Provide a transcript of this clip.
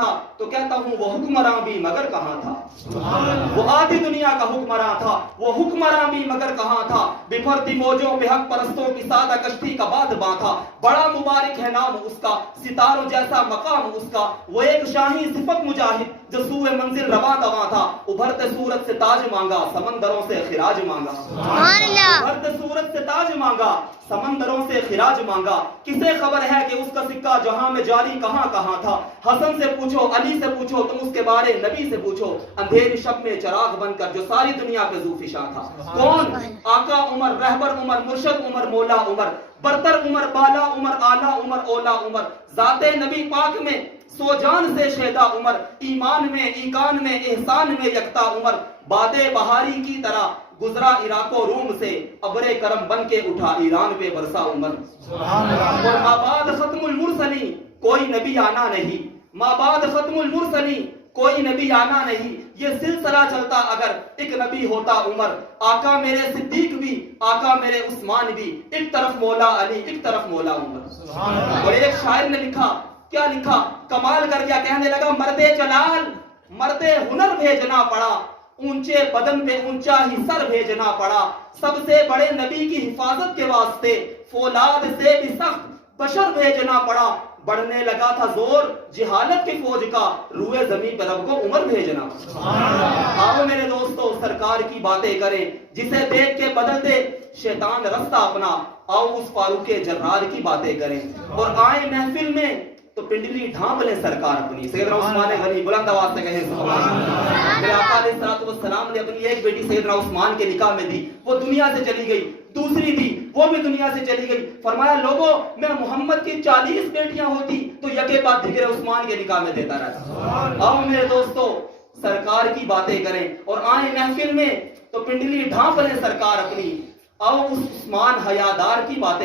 تھا تو کہتا ہوں وہ حکمراں بھی مگر کہاں تھا، وہ آدھی دنیا کا حکمراں تھا، وہ حکمراں بھی مگر کہاں تھا، بپھرتی موجوں پہ حق پرستوں کی سادہ کشتی کا بادباں تھا، بڑا مبارک ہے نام اس کا، ستاروں جیسا مقام اس کا، وہ ایک شاہی صفت مجاہد جو سوئے منزل رواں دواں تھا، ابھرتے صورت سے تاج مانگا سمندروں سے خراج مانگا، ابھرتے صورت سے تاج مانگا سمندروں سے خراج مانگا، کسے خبر ہے کہ اس کا سکہ جہاں میں جاری کہاں کہاں تھا، حسن سے پوچھو علی سے پوچھو تم اس کے بارے نبی سے پوچھو، اندھیری شب میں چراغ بن کر جو ساری دنیا پہ ذوفشاں تھا، کون؟ آقا عمر، رہبر عمر، مرشد عمر، مولا عمر، برتر عمر، بالا عمر، آلہ عمر، اولا عمر، ذات نبی پاک میں سو جان سے شیدا عمر، ایمان میں ایقان میں احسان میں یکتا عمر، باد بہاری کی طرح گزرا عراق و روم سے، ابر کرم بن کے اٹھا ایران پہ برسا عمر، اور مابعد ختم المرسلین کوئی نبی آنا نہیں، مابعد ختم المرسلین کوئی نبی آنا نہیں، یہ سلسلہ چلتا اگر ایک نبی ہوتا عمر، آقا میرے صدیق بھی آقا میرے عثمان بھی، ایک طرف مولا علی ایک طرف مولا عمر۔ اور ایک شاعر نے لکھا، کیا لکھا، کمال کر کے کہنے لگا، مرد جلال مرد ہنر بھیجنا پڑا، اونچے بدن پہ اونچا ہی سر بھیجنا پڑا، سب سے بڑے نبی کی حفاظت کے واسطے فولاد سے بھی سخت بشر بھیجنا پڑا، بڑھنے لگا تھا زور جہالت کی فوج کا، روئے زمین پہ رب کو عمر بھیجنا پڑا۔ آؤ میرے دوستو سرکار کی باتیں کریں، جسے دیکھ کے بدل دے شیطان رستہ اپنا، آؤ اس فاروق جرار کی باتیں کریں، اور آئیں محفل میں تو پنڈلی ڈھانپ لیں سرکار اپنی، سیدنا عثمان غنی بلند آواز سے کہیں سبحان اللہ۔ میرے آقا علیہ الصلوۃ والسلام نے اپنی ایک بیٹی سیدنا عثمان کے نکاح میں دی، وہ دنیا سے چلی گئی، دوسری دی وہ بھی دنیا سے چلی گئی، فرمایا لوگوں میں محمد کی 40 بیٹیاں ہوتی تو یکے بعد دیگر عثمان کے نکاح میں دیتا رہتا۔ آؤ میرے دوستو سرکار کی باتیں کریں، اور آئیں محفل میں تو پنڈلی ڈھانپ لیں سرکار اپنی، آؤ اس عثمان حیادار کی باتیں